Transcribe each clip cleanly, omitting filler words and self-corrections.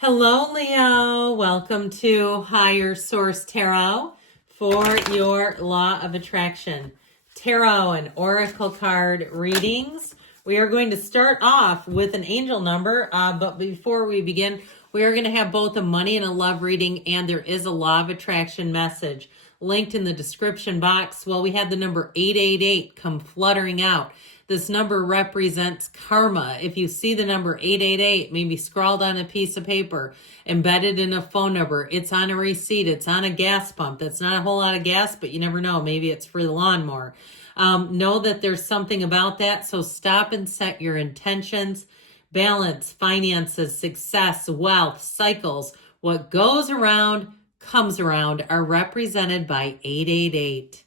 Hello, Leo. Welcome to Higher Source Tarot for your Law of Attraction Tarot and Oracle card readings. We are going to start off with an angel number, but before we begin, we are going to have both a money and a love reading, and there is a Law of Attraction message linked in the description box. Well, we had the number 888 come fluttering out. This number represents karma. If you see the number 888, maybe scrawled on a piece of paper, embedded in a phone number, it's on a receipt, it's on a gas pump. That's not a whole lot of gas, but you never know. Maybe it's for the lawnmower. Know that there's something about that. So stop and set your intentions. Balance, finances, success, wealth, cycles. What goes around comes around are represented by 888.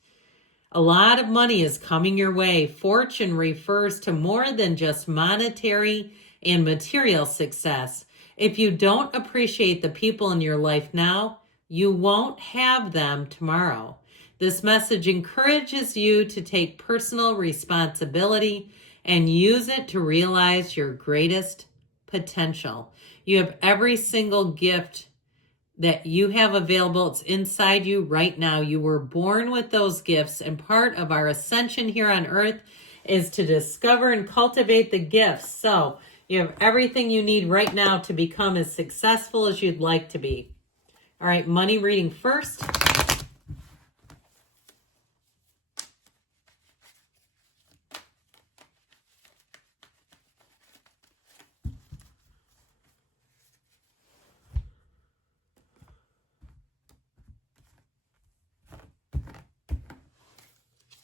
A lot of money is coming your way. Fortune refers to more than just monetary and material success. If you don't appreciate the people in your life now, you won't have them tomorrow. This message encourages you to take personal responsibility and use it to realize your greatest potential. You have every single gift that you have available. It's inside you right now. You were born with those gifts, and part of our ascension here on earth is to discover and cultivate the gifts. So you have everything you need right now to become as successful as you'd like to be. All right, money reading first.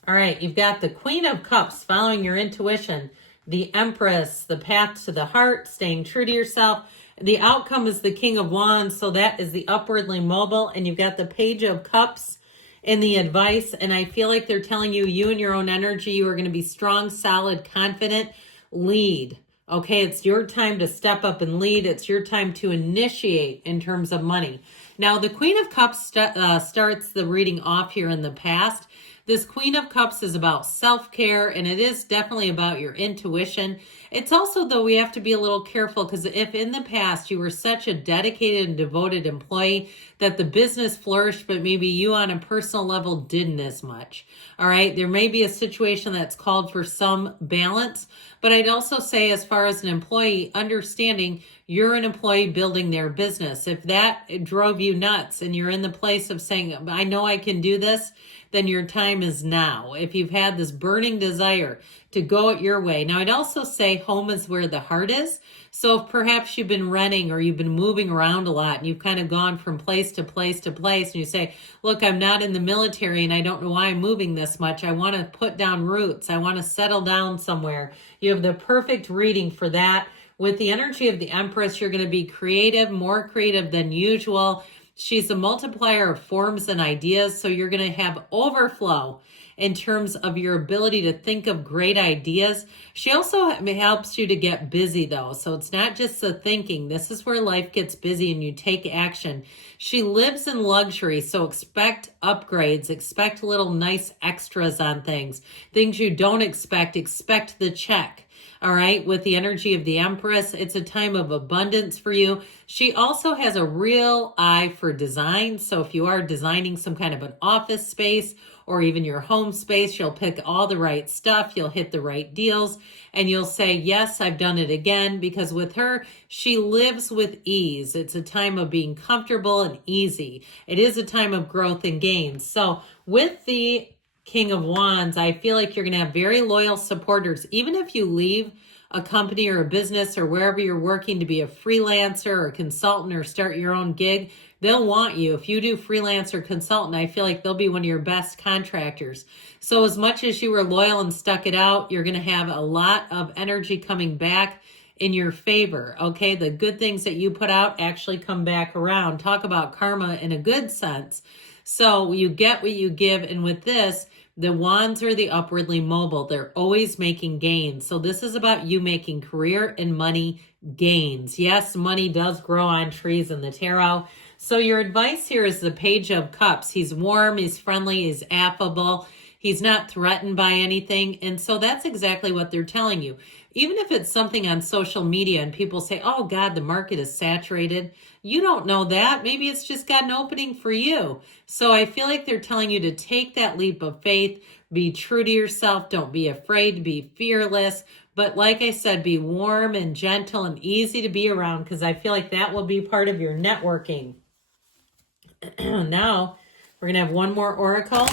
All right, you've got the Queen of Cups, following your intuition, the Empress, the path to the heart, staying true to yourself. The outcome is the King of Wands, so that is the upwardly mobile, and you've got the Page of Cups in the advice, and I feel like they're telling you, you and your own energy, you are going to be strong, solid, confident, lead. Okay, it's your time to step up and lead. It's your time to initiate in terms of money. Now, the Queen of Cups starts the reading off here in the past. This Queen of Cups is about self-care, and it is definitely about your intuition. It's also, though, we have to be a little careful, because if in the past you were such a dedicated and devoted employee that the business flourished, but maybe you on a personal level didn't as much. All right, there may be a situation that's called for some balance, but I'd also say, as far as an employee, understanding you're an employee building their business. If that drove you nuts and you're in the place of saying, I know I can do this, then your time is now. If you've had this burning desire to go it your way. Now, I'd also say home is where the heart is. So if perhaps you've been renting or you've been moving around a lot and you've kind of gone from place to place to place, and you say, look, I'm not in the military and I don't know why I'm moving this much. I want to put down roots. I want to settle down somewhere. You have the perfect reading for that. With the energy of the Empress, you're going to be creative, more creative than usual. She's a multiplier of forms and ideas, so you're going to have overflow in terms of your ability to think of great ideas. She also helps you to get busy, though, so it's not just the thinking. This is where life gets busy and you take action. She lives in luxury, so expect upgrades, expect little nice extras on things. Things you don't expect the check. All right, with the energy of the Empress, it's a time of abundance for you. She also has a real eye for design. So if you are designing some kind of an office space or even your home space, you'll pick all the right stuff, you'll hit the right deals, and you'll say, yes, I've done it again, because with her, she lives with ease. It's a time of being comfortable and easy. It is a time of growth and gains. So with the King of Wands, I feel like you're going to have very loyal supporters. Even if you leave a company or a business or wherever you're working to be a freelancer or a consultant or start your own gig, they'll want you. If you do freelance or consultant, I feel like they'll be one of your best contractors. So as much as you were loyal and stuck it out, you're going to have a lot of energy coming back in your favor. Okay, the good things that you put out actually come back around. Talk about karma in a good sense. So you get what you give, and with this, the wands are the upwardly mobile. They're always making gains. So this is about you making career and money gains. Yes, money does grow on trees in the tarot. So your advice here is the Page of Cups. He's warm, he's friendly, he's affable. He's not threatened by anything. And so that's exactly what they're telling you. Even if it's something on social media and people say, oh God, the market is saturated. You don't know that. Maybe it's just got an opening for you. So I feel like they're telling you to take that leap of faith, be true to yourself. Don't be afraid, be fearless. But like I said, be warm and gentle and easy to be around, because I feel like that will be part of your networking. Now, we're going to have one more oracle,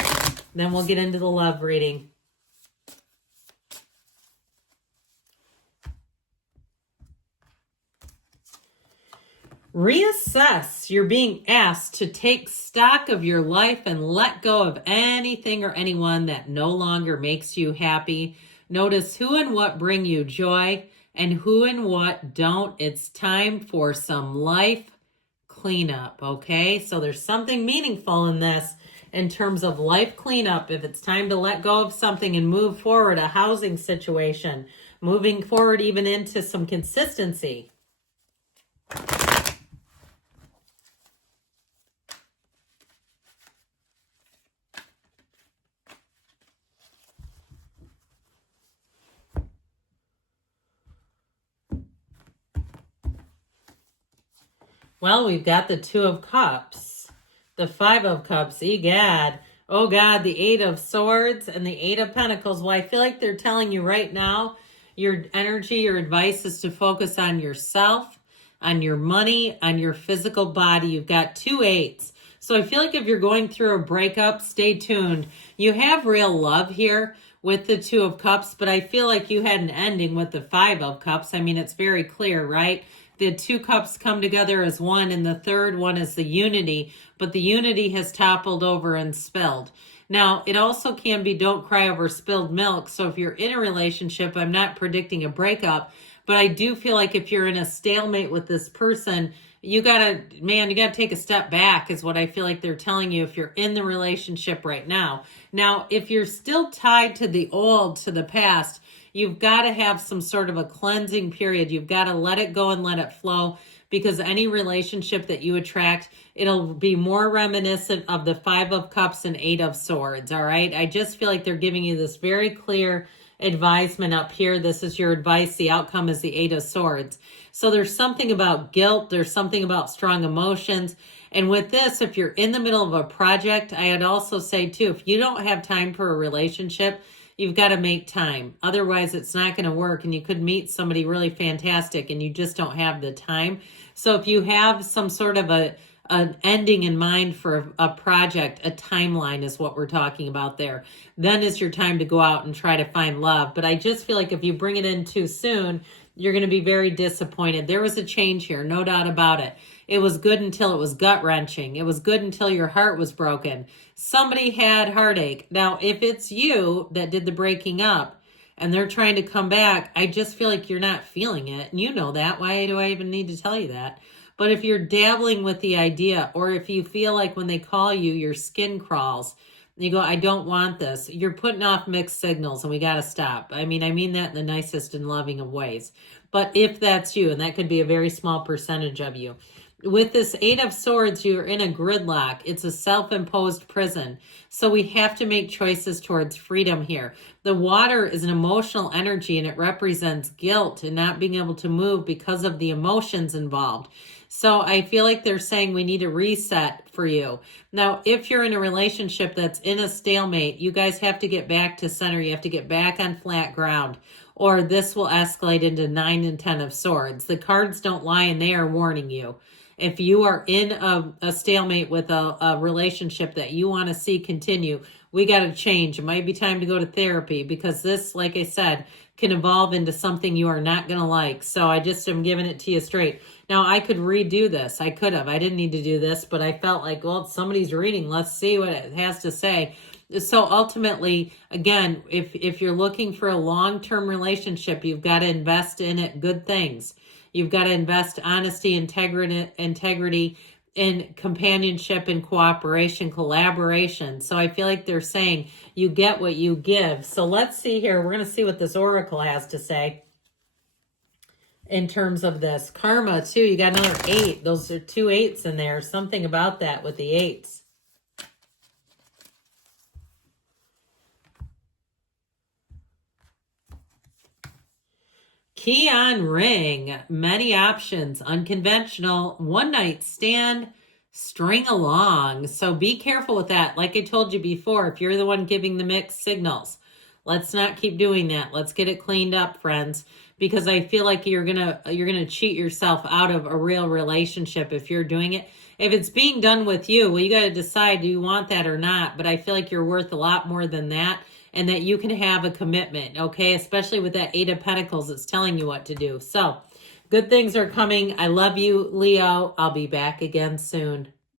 then we'll get into the love reading. Reassess. You're being asked to take stock of your life and let go of anything or anyone that no longer makes you happy. Notice who and what bring you joy and who and what don't. It's time for some life cleanup, okay? So there's something meaningful in this in terms of life cleanup. If it's time to let go of something and move forward, a housing situation, moving forward even into some consistency. Well, we've got the Two of Cups, the Five of Cups, egad, oh God, the Eight of Swords, and the Eight of Pentacles. Well, I feel like they're telling you right now, your energy, your advice is to focus on yourself, on your money, on your physical body. You've got two eights. So I feel like if you're going through a breakup, stay tuned. You have real love here with the Two of Cups, but I feel like you had an ending with the Five of Cups. I mean, it's very clear, right? The two cups come together as one, and the third one is the unity, but the unity has toppled over and spilled. Now, it also can be don't cry over spilled milk. So if you're in a relationship, I'm not predicting a breakup, but I do feel like if you're in a stalemate with this person, you gotta take a step back is what I feel like they're telling you if you're in the relationship right now. Now, if you're still tied to the old, to the past, you've got to have some sort of a cleansing period. You've got to let it go and let it flow, because any relationship that you attract, it'll be more reminiscent of the Five of Cups and Eight of Swords, all right? I just feel like they're giving you this very clear advisement up here. This is your advice. The outcome is the Eight of Swords. So there's something about guilt. There's something about strong emotions. And with this, if you're in the middle of a project, I'd also say too, if you don't have time for a relationship, you've got to make time. Otherwise, it's not going to work. And you could meet somebody really fantastic and you just don't have the time. So if you have some sort of an ending in mind for a project, a timeline is what we're talking about there, then is your time to go out and try to find love. But I just feel like if you bring it in too soon, you're going to be very disappointed. There was a change here, no doubt about it. It was good until it was gut-wrenching. It was good until your heart was broken. Somebody had heartache. Now, if it's you that did the breaking up and they're trying to come back, I just feel like you're not feeling it. And you know that. Why do I even need to tell you that? But if you're dabbling with the idea, or if you feel like when they call you, your skin crawls, you go, I don't want this, you're putting off mixed signals, and we got to stop. I mean that in the nicest and loving of ways. But if that's you, and that could be a very small percentage of you, with this Eight of Swords, you're in a gridlock. It's a self-imposed prison. So we have to make choices towards freedom here. The water is an emotional energy, and it represents guilt and not being able to move because of the emotions involved. So I feel like they're saying we need a reset for you. Now, if you're in a relationship that's in a stalemate, you guys have to get back to center. You have to get back on flat ground, or this will escalate into 9 and 10 of Swords. The cards don't lie, and they are warning you. If you are in a stalemate with a relationship that you want to see continue, we got to change. It might be time to go to therapy, because this, like I said, can evolve into something you are not going to like. So I just am giving it to you straight. Now, I could redo this. I could have. I didn't need to do this, but I felt like, well, somebody's reading. Let's see what it has to say. So ultimately, again, if you're looking for a long-term relationship, you've got to invest in it, good things. You've got to invest honesty, integrity in companionship and cooperation, collaboration. So I feel like they're saying you get what you give. So let's see here. We're going to see what this oracle has to say in terms of this. Karma, too. You got another 8. Those are 2 8s in there. Something about that with the 8s. Key on ring, many options, unconventional, one night stand, string along. So be careful with that. Like I told you before, if you're the one giving the mixed signals, let's not keep doing that. Let's get it cleaned up, friends, because I feel like you're going to cheat yourself out of a real relationship if you're doing it. If it's being done with you, well, you got to decide, do you want that or not? But I feel like you're worth a lot more than that, and that you can have a commitment, okay? Especially with that Eight of Pentacles, it's telling you what to do. So good things are coming. I love you, Leo. I'll be back again soon.